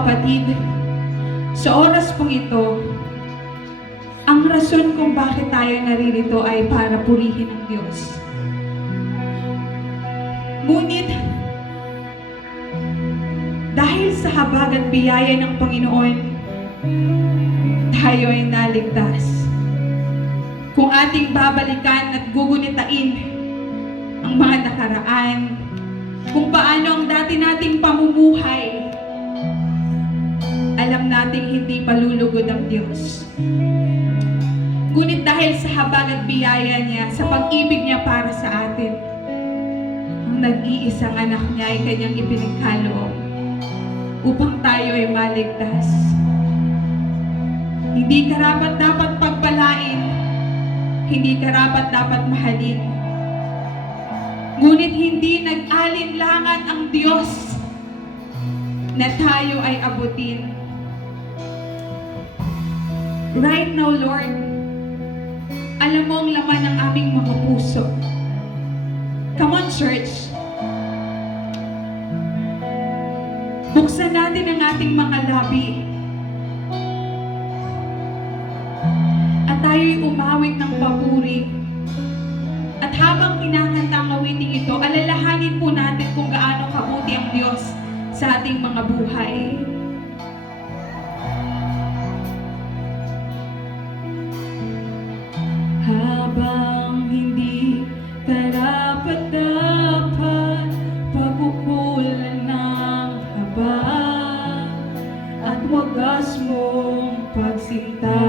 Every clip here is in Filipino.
kapatid, sa oras pong ito, ang rason kung bakit tayo naririto ay para purihin ang Diyos. Ngunit, dahil sa habag at biyaya ng Panginoon, tayo ay naligtas. Kung ating babalikan at gugunitain ang mga nakaraan, kung paano ang dati nating pamumuhay, alam nating hindi palulugod ang Diyos. Ngunit dahil sa habag at biyaya niya, sa pag-ibig niya para sa atin, ang nag-iisang anak niya ay kanyang ipinagkaloob upang tayo ay maligtas. Hindi karapat dapat pagpalain, hindi karapat dapat mahalin. Ngunit hindi nag-alinlangan ang Diyos na tayo ay abutin. Right now, Lord, alam mo ang laman ng aming mga puso. Come on, church. Buksan natin ang ating mga labi. At tayo'y umawit ng papuri. At habang kinakanta ang awiting ito, alalahanin po natin kung gaano kabuti ang Diyos sa ating mga buhay. Habang hindi karapat-dapat, pagkukulan ng habag at wagas mong pagsinta.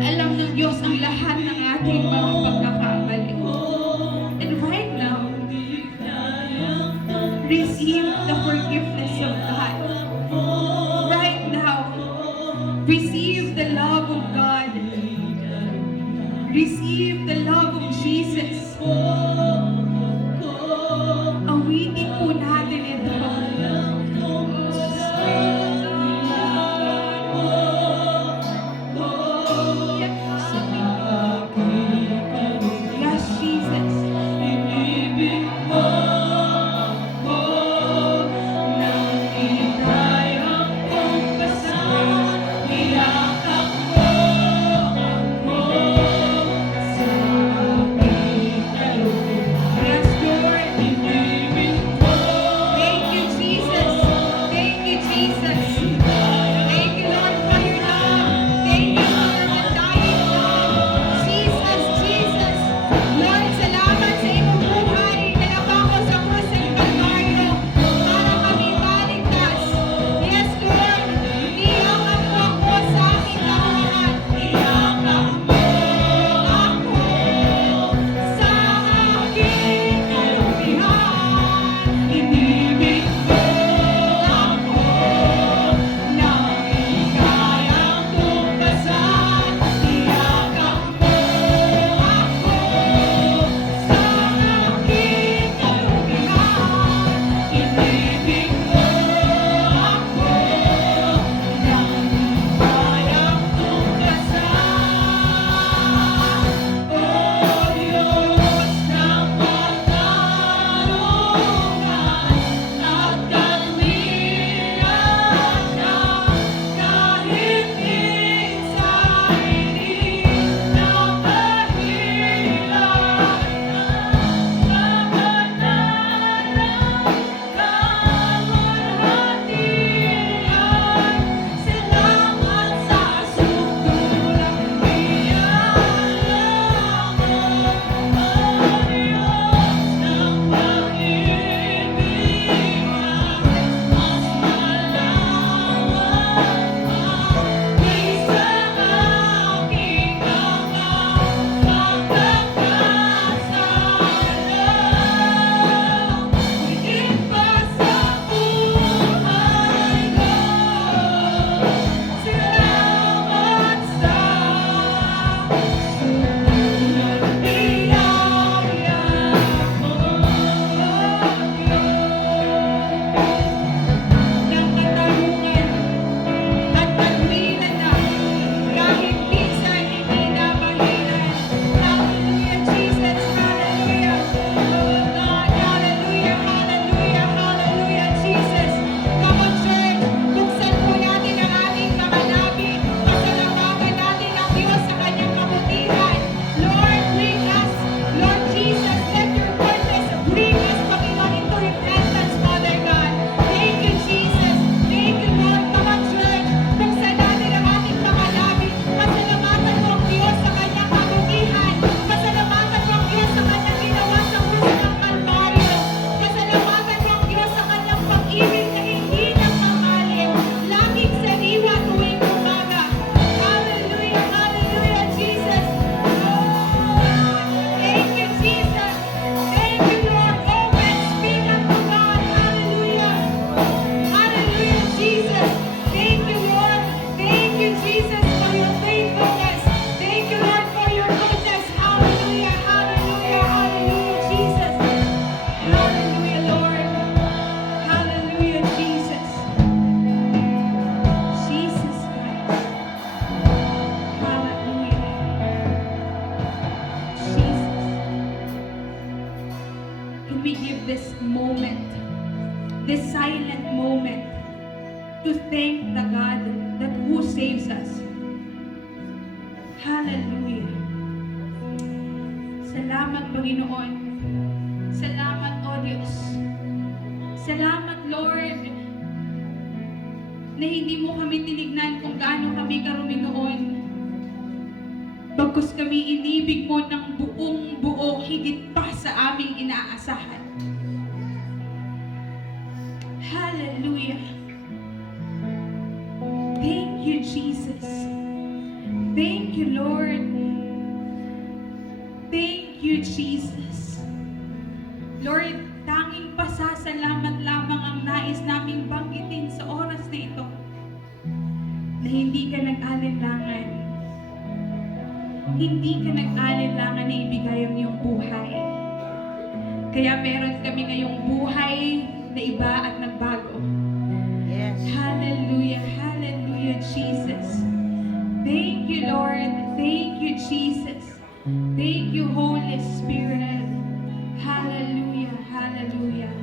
Alam ng Diyos ang lahat ng ating mga pagkakamali. And right now, receive the forgiveness of God. Right now, receive the love of God. Receive the love of Jesus. Awitin po natin ito. Yes, Jesus. Yes, Lord. Thank you, Jesus. Thank you, Jesus. Thank you, Lord, for your love. Thank you for your undying love. Jesus, Jesus. Lord, salamat sa iyong buhay na napako sa krus ng Kalbaryo para kami maligtas. Yes, Lord. Iyakan mo ako sa aking lahat. Iyakan mo ako sa aking kalupihan. Inibig mo ako na higayang tumpasan. Iyakan mo ako sa aking kalupihan. Inibig mo ako na higayang tumpasan. O Diyos ng pagkarungan at katwiran na kahit minsan hindi na mahirap kabanalan, kaluwalhatian. Salamat sa sukulang biyaya mo, O Diyos ng pag-ibig na mas malawak pa kaysa aking mga pagkakasala. Higit pa sa buhay ko, salamat sa sukulang biyaya mo, ng katarungan at katwiran na kahit minsan hindi na mahilan. Hallelujah, Jesus. Hallelujah. Oh God, hallelujah, hallelujah, hallelujah, Jesus. Come on, church. Buksan po natin ang ating mga labi. Pasalamatan natin ang Diyos sa kanyang kabutihan. Lord, bring us. Lord Jesus, let your goodness bring us, Panginoon, into repentance, Father God. Thank you, Jesus. Thank you, Lord. Come on, church. Buksan natin ang ating mga labi. Pasalamatan mo ang Diyos sa kanyang kabutihan. Pasalamatan mo ang Diyos sa kanyang ginawa sa krus ng Kalbaryo. Pasalamatan mo ang Diyos sa kanyang pag-ibig na hindi nagmamalim. Laging sariwa tuwing umaga. Hallelujah, hallelujah, Jesus. Thank you, Jesus. Thank you, Lord. Open, speak unto God. Hallelujah. Hallelujah, Jesus. Thank you, Lord. Thank you, Jesus, for your faithfulness. Thank you, Lord, for your goodness. Hallelujah, hallelujah, hallelujah, Jesus. Hallelujah, Lord. Hallelujah, Jesus. Jesus Christ. Hallelujah. Jesus. Can we give this moment, this silent moment, to thank the God that who saves us? Hallelujah. Salamat, Panginoon. Salamat, O Diyos. Salamat, Lord, na hindi mo kami tinignan kung gaano kami karumi noon. Bagkus kami inibig mo ng buong buo, higit pa sa aming inaasahan. Hallelujah. Thank you, Jesus. Thank you, Lord. Thank you, Jesus. Lord, tanging pasasalamat lamang ang nais naming banggitin sa oras na ito. Na hindi ka nag-alinlangan. Hindi ka nag-alinlangan na ibigay ang iyong buhay. Kaya meron kami ngayong buhay na iba at nagbago. Yes. Hallelujah, hallelujah, Jesus. Thank you, Lord. Thank you, Jesus. Thank you, Holy Spirit. Hallelujah, hallelujah.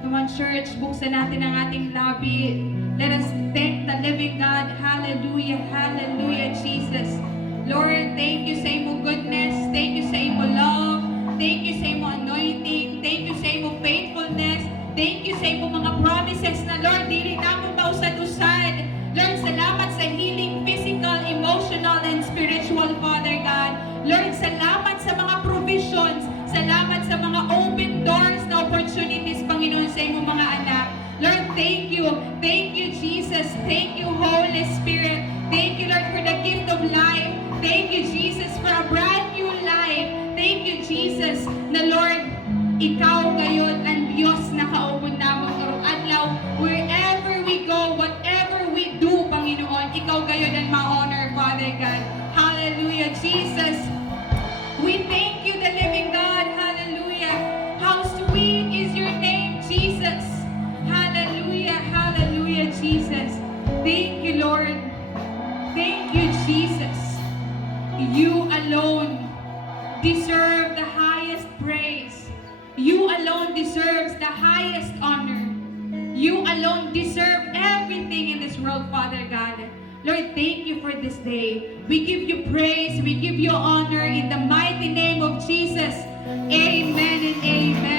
Come on, church, buksan natin ang ating labi. Let us thank the living God. Hallelujah, hallelujah, Jesus. Lord, thank you sa imo goodness. Thank you sa imo love. Thank you sa imo anointing. Thank you sa imo faithfulness. Thank you sa imo mga promises na, Lord, dili namo mausad-usad. Lord, salamat sa healing, physical, emotional, and spiritual, Father God. Lord, salamat sa mga provisions. Salamat sa mga open doors na opportunities, Panginoon, sa imo mga anak. Lord, thank you. Thank you, Jesus. Thank you, Holy Spirit. Thank you, Lord, for the gift of life. Thank you, Jesus, for a brand new life. Thank you, Jesus, na Lord, ikaw ngayon ang Diyos na kaupon namon karong adlaw. Wherever we go, whatever we do, Panginoon, ikaw gayon ang ma-honor, Father God. Hallelujah, Jesus. We thank you, the living God. Hallelujah. How sweet is your name, Jesus. Hallelujah, hallelujah, Jesus. Thank you, Lord. Thank you, Jesus. You alone deserve the highest praise. You alone deserves the highest honor. You alone deserve everything in this world, Father God. Lord, thank you for this day. We give you praise. We give you honor in the mighty name of Jesus. Amen and amen.